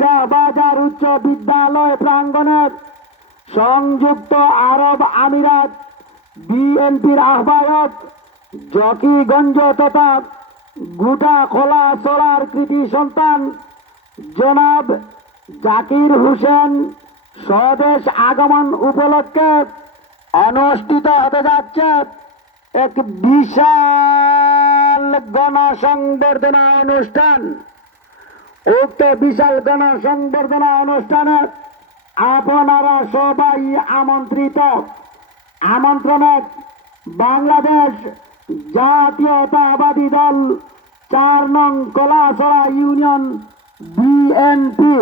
তেজগাঁও বাজার উচ্চ বিদ্যালয় প্রাঙ্গণে সংযুক্ত আরব আমিরাত বিএনপির আহ্বায়ক জকিগঞ্জ তথা গোটা খোলা চড়ার কৃতি সন্তান জনাব জাকির হোসেন স্বদেশ আগমন উপলক্ষে অনুষ্ঠিত হতে যাচ্ছে এক বিশাল গণসংবর্ধনা অনুষ্ঠান। উক্ত বিশাল গণসংবর্ধনা অনুষ্ঠানে আপনারা সবাই আমন্ত্রিত। আমন্ত্রণে বাংলাদেশ জাতীয়তাবাদী দল ৪ নং কলাছড়া ইউনিয়ন বিএনপি।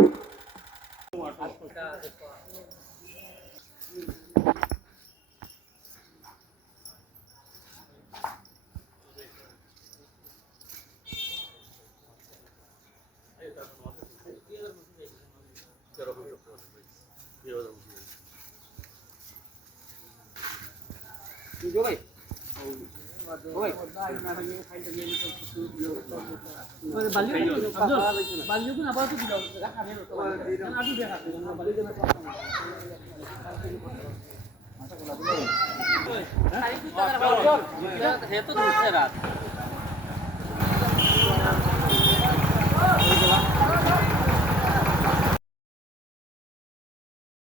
রাত